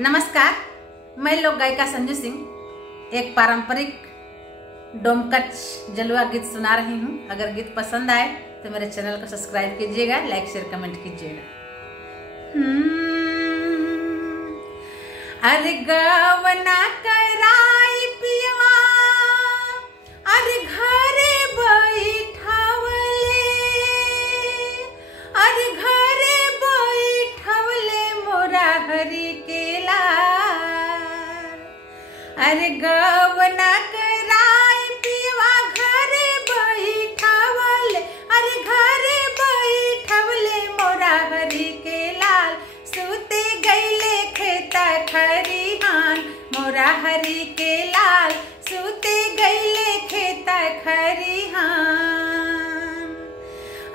नमस्कार, मैं लोक गायिका संजू सिंह एक पारंपरिक डोमकच जलवा गीत सुना रही हूँ। अगर गीत पसंद आए तो मेरे चैनल को सब्सक्राइब कीजिएगा, लाइक शेयर कमेंट कीजिएगा। अरे गवना कराई पियवा, अरे घरे बैठवले, अरे घरे बैठवले मोरा हरि के लाल। अरे गवना कराई पियवा घरे बैठवले, अरे घरे बैठवले मोरा हरि के लाल। सुते गईले खेता खरिहान मोरा हरि के लाल, सुते गईले खेता खरिहान।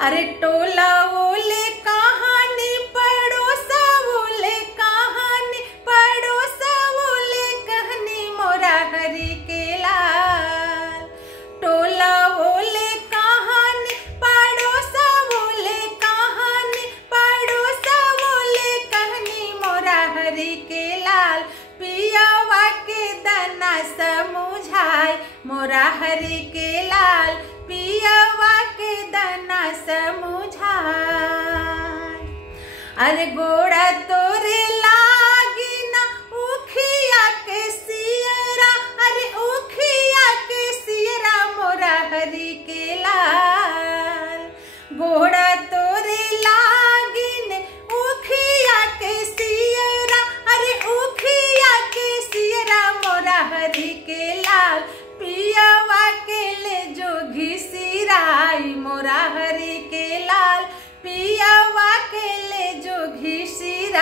अरे टोला ओले कहानी पड़ोसा ओले कहानी, पड़ोसा ओले कहनी मोरा हरि के लाल। टोला ओले कहानी पड़ोसा ओले कहानी, पड़ोसा ओले कहनी मोरा हरि के लाल। पियावा के दाना समुझाए मोरा हरि के लाल, पियावा के दाना समुझाए। अरे गोड़ा तोरे लागी ना उखिया के सियरा, अरे उखिया के सियरा मोरा हरि के लाल। गोड़ा तोरे लागी ने उखिया के सियरा, अरे उखिया के सियरा मोरा हरि के लाल। पियावा के ले जो घिसिराई मोरा हरि के लाल, पियावा के ले जो घिसिराई।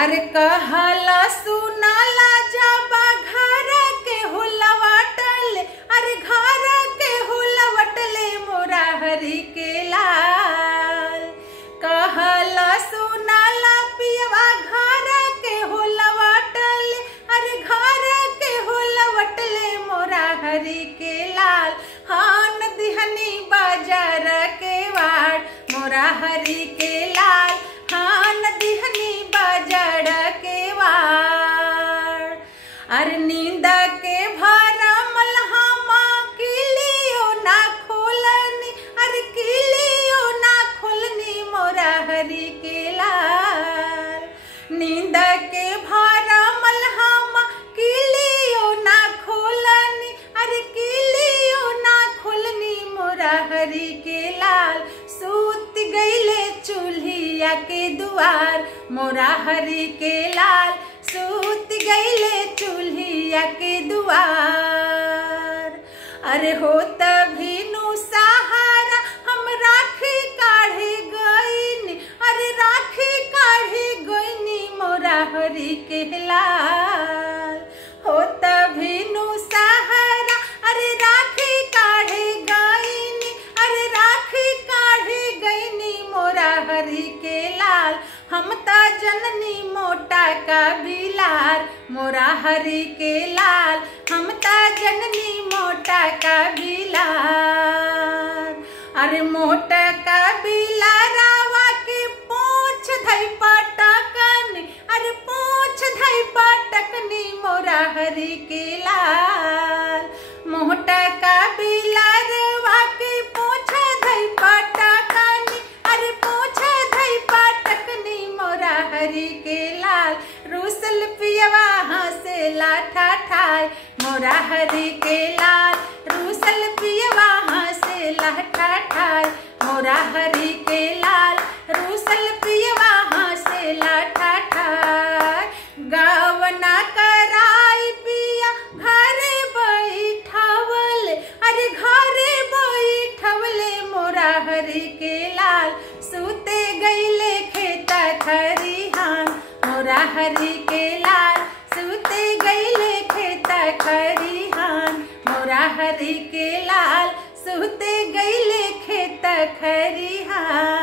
अरे कहला सुनाला जबा घर के हुलवटले, अरे घर के हुलवटले मोरा हरि के लाल। कहला सुनाला पियवा घर के हुलवटले, अरे घर के हुलवटले मोरा हरि के लाल। हान दिहनी बाजार के वाड़ मोरा हरि के लाल, हान दिहनी बाजार के वाड़। अरे नींद के भरमल हमा किलियो ना खोलनी, अरे किलियो ना खोलनी मोरा हरि के लाल। नींद के भरमल हमा किलियो ना खोलनी, अरे किलियो ना खोलनी मोरा हरि के लाल। सूत गईले चूल्हिया के दुआर मोरा हरि के लाल, सूत गईले चूल्हिया के दुआर। अरे हो तभी नु सहारा हम राखी काढ़े गईनी, अरे राखी काढ़े गईनी मोरा हरि के लाल। हो तभी नु सहारा अरे राखी काढ़े गईनी, अरे राखी काढ़े गईनी मोरा हरि के लाल। हम ता जननी मोटा का बिलार मोरा हरि के लाल, हम ता जननी मोटा का बिलार। अरे मोटा का बिलारावा के पूछ धई पटकनी, अरे पूछ धई पटकनी मोरा हरि के लाल। मोटा का बिलारवा के पूछ धई पटकनी, अरे पूछ धई पटकनी मोरा हरि के लाल। रूसल पियवा हंसेला ठाठाय मोरा हरि के लाल, रूसल पियवा हंसेला ठाठाय मोरा हरि के लाल, रूसल पियवा हंसेला ठाठाय। गवना कराई पिया घरे बैठवले, अरे घरे बैठवले मोरा हरि के लाल। सुते गईले खेता खरिहान मोरा हरि के लाल, सुते गईले खेता खरिहान मोरा हरि के लाल, सुते गईले खेता खरिहान।